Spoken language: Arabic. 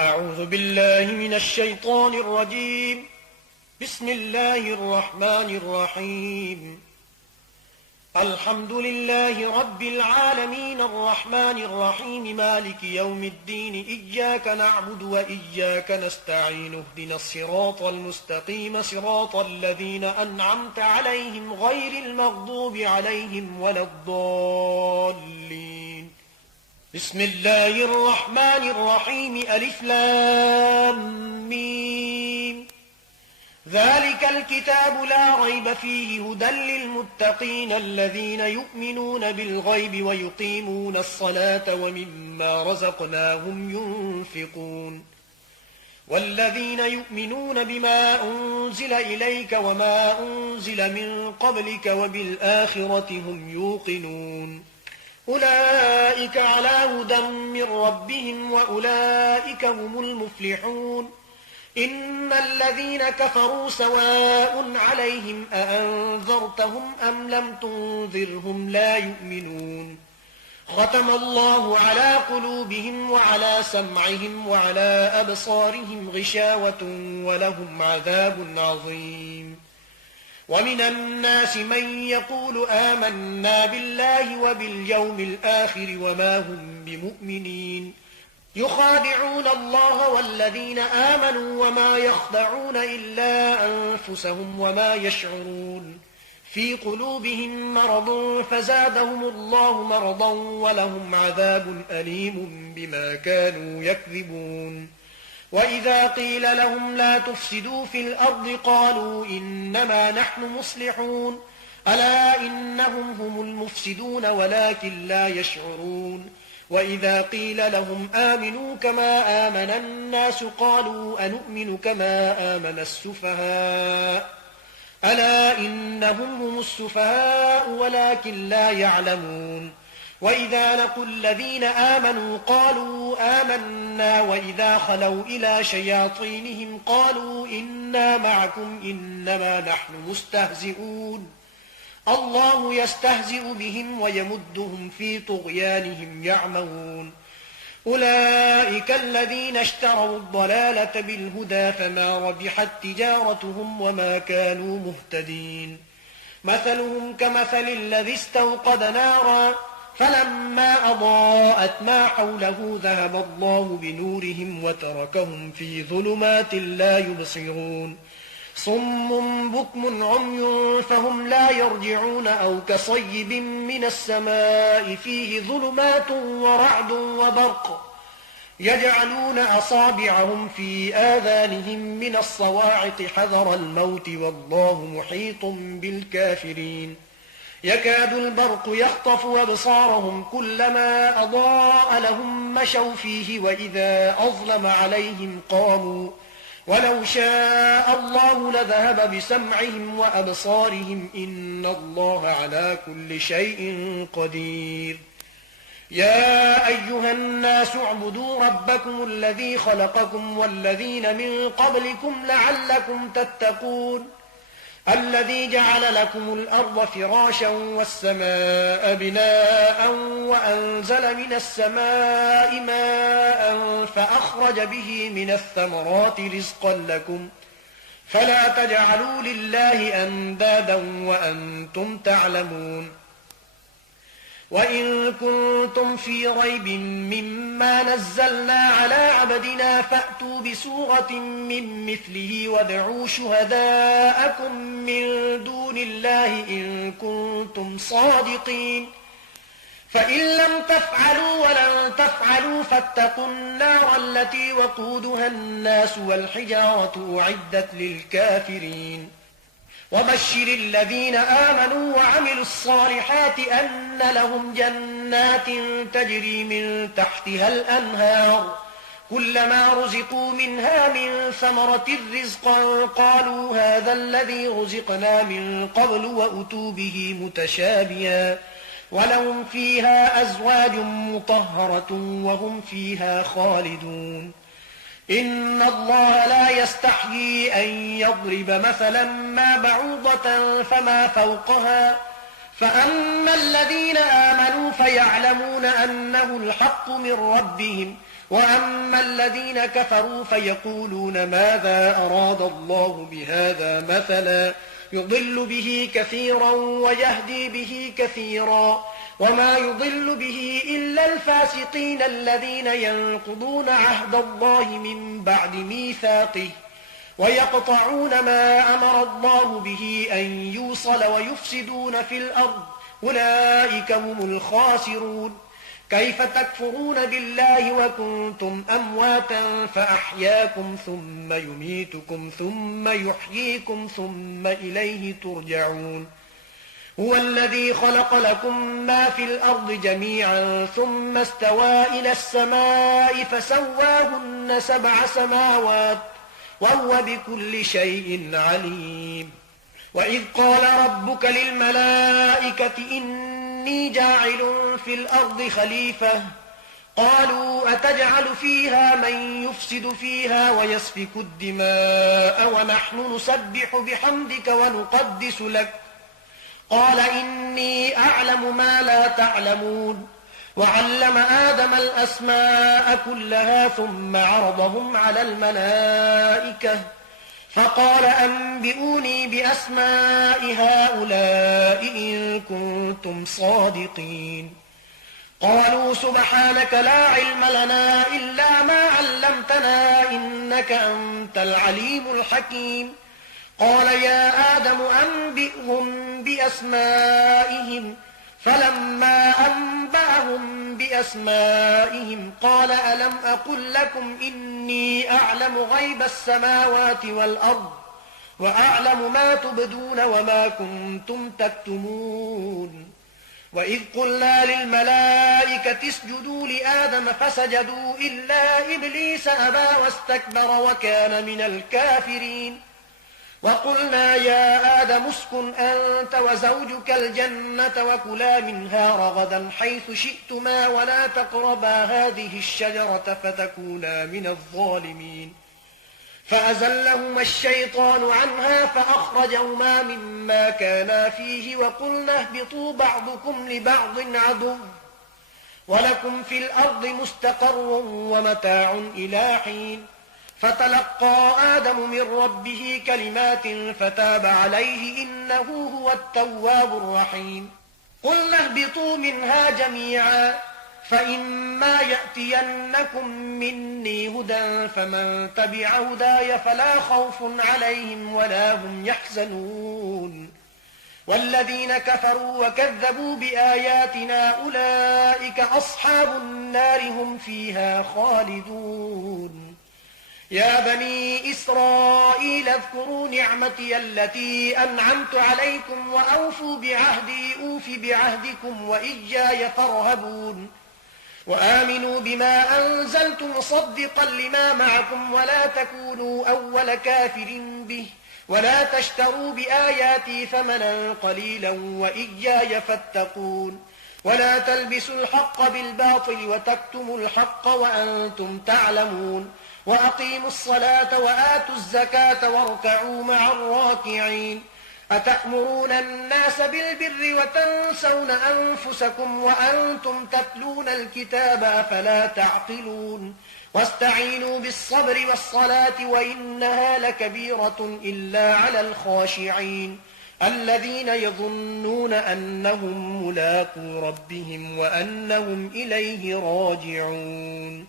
أعوذ بالله من الشيطان الرجيم. بسم الله الرحمن الرحيم. الحمد لله رب العالمين الرحمن الرحيم مالك يوم الدين إياك نعبد وإياك نستعين اهدنا الصراط المستقيم صراط الذين أنعمت عليهم غير المغضوب عليهم ولا الضالين. بسم الله الرحمن الرحيم ألف لام ميم. ذلك الكتاب لا ريب فيه هدى للمتقين الذين يؤمنون بالغيب ويقيمون الصلاة ومما رزقناهم ينفقون والذين يؤمنون بما أنزل إليك وما أنزل من قبلك وبالآخرة هم يوقنون أولئك على هدى من ربهم وأولئك هم المفلحون. إن الذين كفروا سواء عليهم أأنذرتهم أم لم تنذرهم لا يؤمنون. ختم الله على قلوبهم وعلى سمعهم وعلى أبصارهم غشاوة ولهم عذاب عظيم. ومن الناس من يقول آمنا بالله وباليوم الآخر وما هم بمؤمنين يخادعون الله والذين آمنوا وما يخدعون إلا أنفسهم وما يشعرون. في قلوبهم مرض فزادهم الله مرضا ولهم عذاب أليم بما كانوا يكذبون. وإذا قيل لهم لا تفسدوا في الأرض قالوا إنما نحن مصلحون ألا إنهم هم المفسدون ولكن لا يشعرون. وإذا قيل لهم آمنوا كما آمن الناس قالوا أنؤمن كما آمن السفهاء ألا إنهم هم السفهاء ولكن لا يعلمون. وإذا لقوا الذين آمنوا قالوا آمنا وإذا خلوا إلى شياطينهم قالوا إنا معكم إنما نحن مستهزئون. الله يستهزئ بهم ويمدهم في طغيانهم يعمهون. أولئك الذين اشتروا الضلالة بالهدى فما ربحت تجارتهم وما كانوا مهتدين. مثلهم كمثل الذي استوقد نارا فلما أضاءت ما حوله ذهب الله بنورهم وتركهم في ظلمات لا يبصرون. صم بكم عمي فهم لا يرجعون أو كصيب من السماء فيه ظلمات ورعد وبرق يجعلون أصابعهم في آذانهم من الصواعق حذر الموت والله محيط بالكافرين. يكاد البرق يخطف أبصارهم كلما أضاء لهم مشوا فيه وإذا أظلم عليهم قاموا ولو شاء الله لذهب بسمعهم وأبصارهم إن الله على كل شيء قدير. يا أيها الناس اعبدوا ربكم الذي خلقكم والذين من قبلكم لعلكم تتقون الذي جعل لكم الأرض فراشا والسماء بناء وأنزل من السماء ماء فأخرج به من الثمرات رزقا لكم فلا تجعلوا لله أندادا وأنتم تعلمون. وإن كنتم في ريب مما نزلنا على عبدنا فأتوا بسورة من مثله وادعوا شهداءكم من دون الله إن كنتم صادقين. فإن لم تفعلوا ولن تفعلوا فاتقوا النار التي وقودها الناس والحجارة أعدت للكافرين. وبشر الذين آمنوا وعملوا الصالحات أن لهم جنات تجري من تحتها الأنهار كلما رزقوا منها من ثمرة رزقا قالوا هذا الذي رزقنا من قبل وأتوا به متشابها ولهم فيها أزواج مطهرة وهم فيها خالدون. إن الله لا يستحيي أن يضرب مثلا ما بعوضة فما فوقها فأما الذين آمنوا فيعلمون أنه الحق من ربهم وأما الذين كفروا فيقولون ماذا أراد الله بهذا مثلا يضل به كثيرا ويهدي به كثيرا وما يضل به إلا الفاسقين الذين ينقضون عهد الله من بعد ميثاقه ويقطعون ما أمر الله به أن يوصل ويفسدون في الأرض أولئك هم الخاسرون. كيف تكفرون بالله وكنتم أمواتا فأحياكم ثم يميتكم ثم يحييكم ثم إليه ترجعون. هو الذي خلق لكم ما في الأرض جميعا ثم استوى إلى السماء فسواهن 7 سماوات وهو بكل شيء عليم. وإذ قال ربك للملائكة إني جاعل في الأرض خليفة قالوا أتجعل فيها من يفسد فيها ويسفك الدماء ونحن نسبح بحمدك ونقدس لك قال إني أعلم ما لا تعلمون. وعلم آدم الأسماء كلها ثم عرضهم على الملائكة فقال أنبئوني بأسماء هؤلاء إن كنتم صادقين. قالوا سبحانك لا علم لنا إلا ما علمتنا إنك أنت العليم الحكيم. قال يا آدم أنبئهم بأسمائهم فلما أنبأهم بأسمائهم قال ألم أقل لكم إني أعلم غيب السماوات والأرض وأعلم ما تبدون وما كنتم تكتمون. وإذ قلنا للملائكة اسجدوا لآدم فسجدوا إلا إبليس أبى واستكبر وكان من الكافرين. وقلنا يا آدم اسكن أنت وزوجك الجنة وكلا منها رغدا حيث شئتما ولا تقربا هذه الشجرة فتكونا من الظالمين. فأزلهما الشيطان عنها فأخرجهما مما كانا فيه وقلنا اهبطوا بعضكم لبعض عدو ولكم في الأرض مستقر ومتاع إلى حين. فتلقى آدم من ربه كلمات فتاب عليه إنه هو التواب الرحيم. قلنا اهبطوا منها جميعا فإما يأتينكم مني هدى فمن تبع هداي فلا خوف عليهم ولا هم يحزنون. والذين كفروا وكذبوا بآياتنا أولئك أصحاب النار هم فيها خالدون. يا بني إسرائيل اذكروا نعمتي التي أنعمت عليكم وأوفوا بعهدي أوف بعهدكم وإياي فارهبون. وآمنوا بما أنزلت مصدقا لما معكم ولا تكونوا أول كافر به ولا تشتروا بآياتي ثمنا قليلا وإياي فاتقون. ولا تلبسوا الحق بالباطل وتكتموا الحق وأنتم تعلمون. وأقيموا الصلاة وآتوا الزكاة واركعوا مع الراكعين. أتأمرون الناس بالبر وتنسون أنفسكم وأنتم تتلون الكتاب أفلا تعقلون. واستعينوا بالصبر والصلاة وإنها لكبيرة إلا على الخاشعين الذين يظنون أنهم ملاقو ربهم وأنهم إليه راجعون.